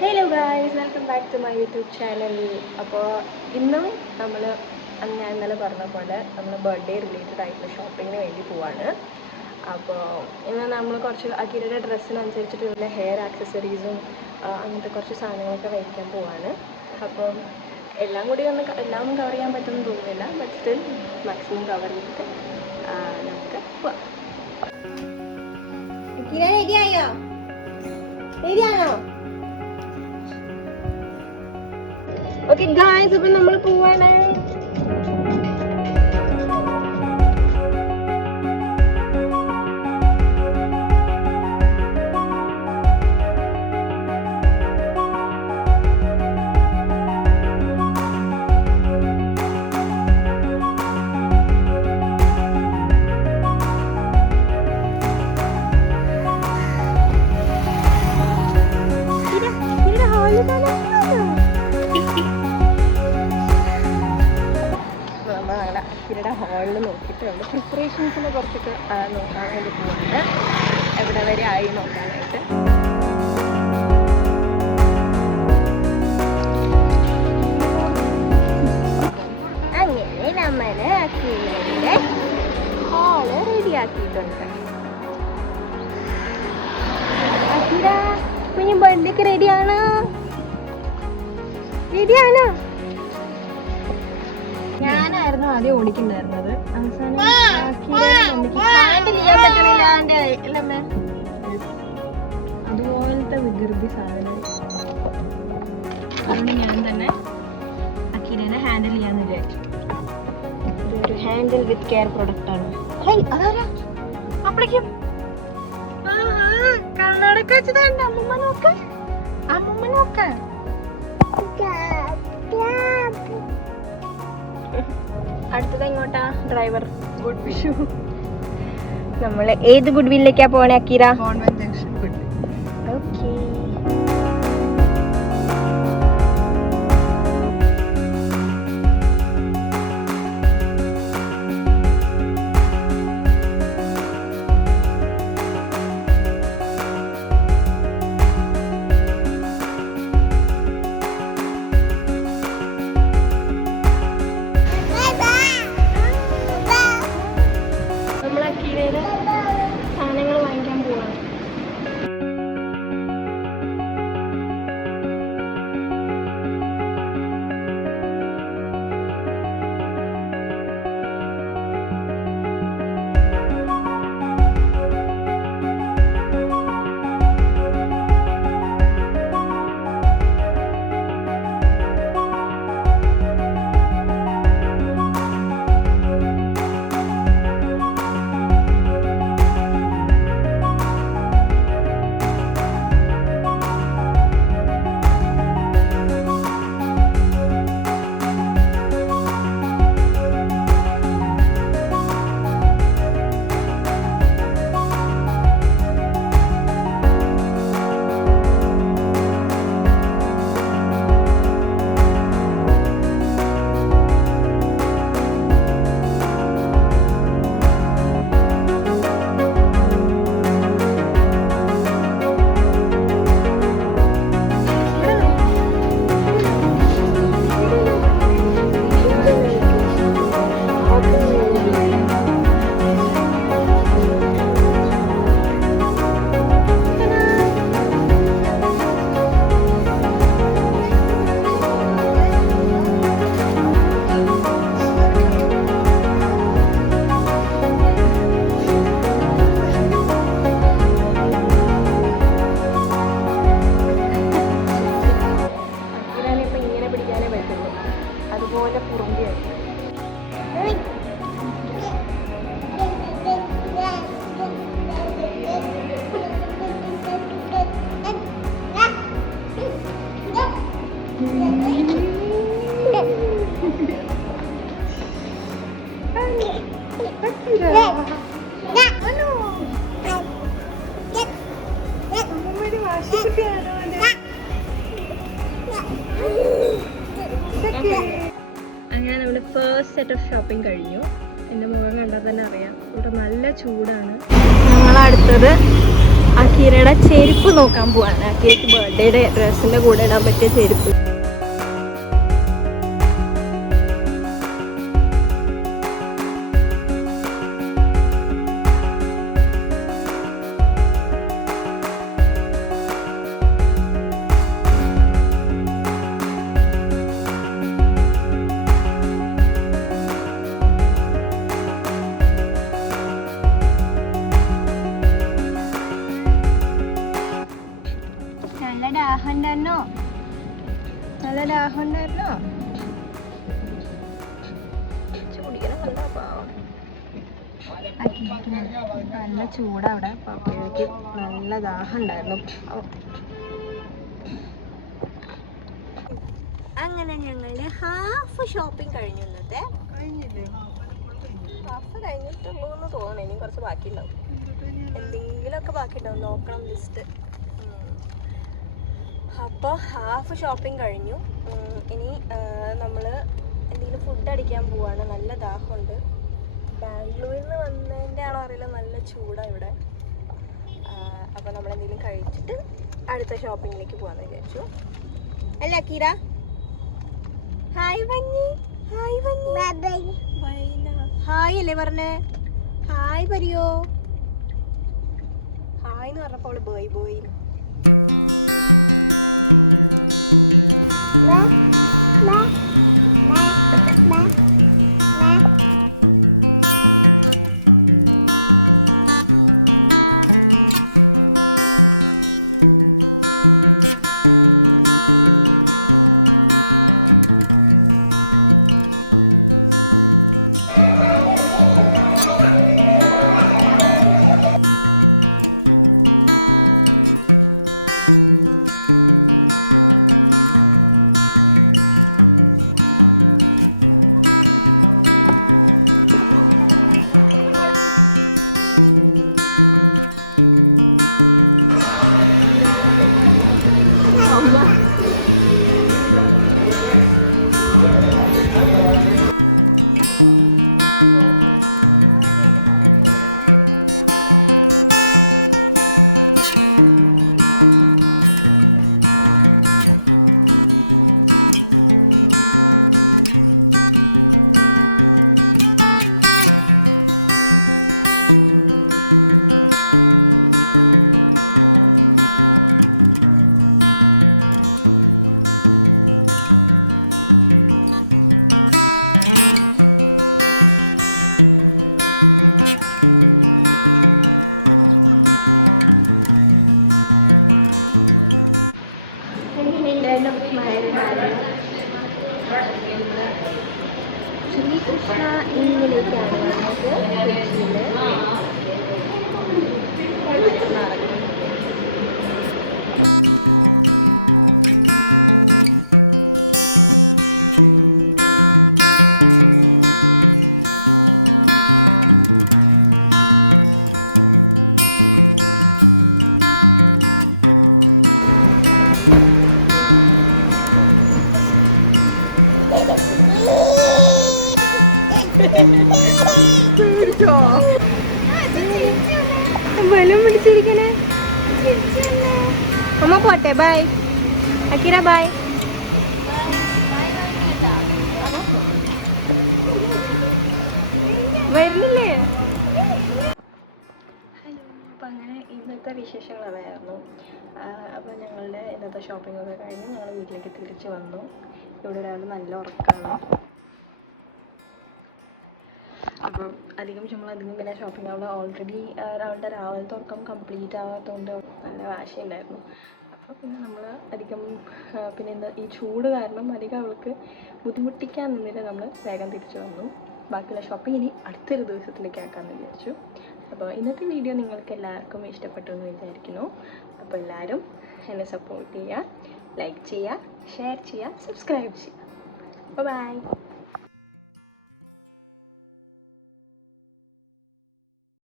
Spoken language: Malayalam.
Hello guys, welcome back to my YouTube channel. അപ്പോൾ ഇന്നും ഞാൻ ഇന്നലെ പറഞ്ഞ പോലെ നമ്മൾ ബർത്ത്ഡേ റിലേറ്റഡ് ആയിട്ടുള്ള ഷോപ്പിങ്ങിന് വേണ്ടി പോവാണ്. അപ്പോൾ ഇന്ന് നമ്മൾ കുറച്ച് അഖിലയുടെ ഡ്രസ്സിനനുസരിച്ചിട്ടുള്ള ഹെയർ ആക്സസറീസും അങ്ങനത്തെ കുറച്ച് സാധനങ്ങളൊക്കെ മേടിക്കാൻ പോവാണ്. അപ്പം എല്ലാം കവർ ചെയ്യാൻ പറ്റുമെന്ന് തോന്നുന്നില്ല, ബട്ട് സ്റ്റിൽ മാക്സിമം കവർ ചെയ്തിട്ട് നമുക്ക് പോവാം. അഖില റെഡിയായോ? റെഡിയാണോ? ഓക്കെ ഗായ്സ്, ഇപ്പം നമ്മൾ പോവാണ്. നമ്മൾ അഖിലയുടെ ഹാളിൽ നോക്കിയിട്ടുണ്ട്. പ്രിപ്പറേഷൻസിനെ കുറച്ചൊക്കെ നോക്കാൻ വേണ്ടി പോകുന്നുണ്ട്, എവിടെ വരെ ആയി നോക്കാനായിട്ട്. അങ്ങനെ നമ്മൾ അഖിലയുടെ ഹാള് റെഡിയാക്കിയിട്ടുണ്ട്. അഖില കുഞ്ഞു ബർത്ത്ഡേക്ക് റെഡിയാണോ? ഞാനായിരുന്നു ആദ്യം ഓടിക്കണ്ടായിരുന്നത്. ഹാൻഡിൽ ചെയ്യാൻ പറ്റണില്ലാണ്ട് അതുപോലത്തെ വികൃതി സാധനം. അതുകൊണ്ട് ഞാൻ തന്നെ അഖിലനെ ഹാൻഡിൽ ചെയ്യാന്ന് വിചാരിച്ചു. ഹാൻഡിൽ വിത്ത് കെയർ പ്രൊഡക്റ്റ് ആണ്. അതാരാ അപ്പളേക്കും കർണാടക വെച്ചത് കണ്ട? അമ്മമ്മ നോക്ക്. അടുത്തത് എങ്ങോട്ടാ? Driver good Vishu. നമ്മൾ ഏത് ഗുഡ് വില്ലേക്കാ പോണേ അക്കീര? Convent junction good. ഓക്കേ. സാധനങ്ങൾ വാങ്ങിക്കാൻ പോവാണ്. പിടിക്കാനേ പറ്റുള്ളൂ, അതുപോലെ കുറുമ്പിയാണ്. അങ്ങനെ നമ്മുടെ ഫസ്റ്റ് സെറ്റ് ഓഫ് ഷോപ്പിംഗ് കഴിഞ്ഞു. എൻ്റെ മുഖം കണ്ടാൽ തന്നെ അറിയാം, ഇവിടെ നല്ല ചൂടാണ്. ഞങ്ങളടുത്തത് അക്കീരയുടെ ചെരുപ്പ് നോക്കാൻ പോവാണ്. അക്കീരയ്ക്ക് ബർത്ത്ഡേയുടെ ഡ്രസ്സിൻ്റെ കൂടെ ഇടാൻ പറ്റിയ ചെരുപ്പ്. നല്ല ദാഹം ഉണ്ടായിരുന്നോ? നല്ല ദാഹം ഉണ്ടായിരുന്നോ? കുടിക്കണം കണ്ടാ പാവം. നല്ല ചൂടാ അവിടെ. എനിക്ക് നല്ല ദാഹം ഉണ്ടായിരുന്നു. അങ്ങനെ ഞങ്ങളുടെ ഹാഫ് ഷോപ്പിംഗ് കഴിഞ്ഞു. ഇന്നത്തെ ഹാഫ് കഴിഞ്ഞിട്ടുള്ളൂ എന്ന് തോന്നുന്നു. ഇനി കുറച്ച് ബാക്കിയുണ്ടാവും. എന്തെങ്കിലുമൊക്കെ ബാക്കിയുണ്ടാവും. നോക്കണം ലിസ്റ്റ്. അപ്പോൾ ഹാഫ് ഷോപ്പിംഗ് കഴിഞ്ഞു. ഇനി നമ്മൾ എന്തെങ്കിലും ഫുഡ് അടിക്കാൻ പോവാണ്. നല്ല ദാഹമുണ്ട്. ബാംഗ്ലൂരിൽ നിന്ന് വന്നതിൻ്റെ ആണോ അറിയില്ല, നല്ല ചൂടാണ് ഇവിടെ. അപ്പോൾ നമ്മളെന്തെങ്കിലും കഴിച്ചിട്ട് അടുത്ത ഷോപ്പിങ്ങിലേക്ക് പോകാമെന്ന് വിചാരിച്ചു. അല്ല കീര? ഹായ് വഞ്ഞി. ഹായ് വഞ്ഞി. ബൈന. ഹായ് അല്ലേ പറഞ്ഞേ? ഹായ് പറയോ? ഹായ് എന്ന് പറഞ്ഞപ്പോൾ അവള് ബോയ് ബോയ്. ശ്രീകൃഷ്ണ ഇന്നിലേക്കാണ് വന്നത്. കൊച്ചിയിൽ ബലൂൺ പിടിച്ചിരിക്കണേ. അമ്മ പോട്ടെ. By Akira. ബൈ. വരുന്നില്ലേ? ഹലോ. അപ്പം അങ്ങനെ ഇന്നത്തെ വിശേഷങ്ങൾ അതായിരുന്നു. അപ്പോൾ ഞങ്ങളുടെ ഇന്നത്തെ ഷോപ്പിംഗ് ഒക്കെ കഴിഞ്ഞ് ഞങ്ങൾ വീട്ടിലേക്ക് തിരിച്ചു വന്നു. ഇവിടെ ഒരാൾ നല്ല ഉറക്കമാണ്. അപ്പം നമ്മളധികം പിന്നെ ഷോപ്പിംഗ് അവൾ ഓൾറെഡി അവളുടെ രാവിലത്തെ ഉറക്കം കംപ്ലീറ്റ് ആവാത്തതുകൊണ്ട് നല്ല വാശിയുണ്ടായിരുന്നു. അപ്പോൾ പിന്നെ നമ്മൾ അധികം പിന്നെ ഇന്ന് ഈ ചൂട് കാരണം അധികം അവൾക്ക് ബുദ്ധിമുട്ടിക്കാൻ നിന്നിട്ട് നമ്മൾ വേഗം തിരിച്ചു വന്നു. ബാക്കിയുള്ള ഷോപ്പിംഗ് ഇനി അടുത്തൊരു ദിവസത്തിലേക്ക് ആക്കാമെന്ന് വിചാരിച്ചു. അപ്പോൾ ഇന്നത്തെ വീഡിയോ നിങ്ങൾക്ക് എല്ലാവർക്കും ഇഷ്ടപ്പെട്ടു എന്ന് വിചാരിക്കുന്നു. അപ്പോൾ എല്ലാവരും എന്നെ സപ്പോർട്ട് ചെയ്യുക, ലൈക്ക് ചെയ്യുക, ഷെയർ ചെയ്യുക, സബ്സ്ക്രൈബ് ചെയ്യുക. ബൈ.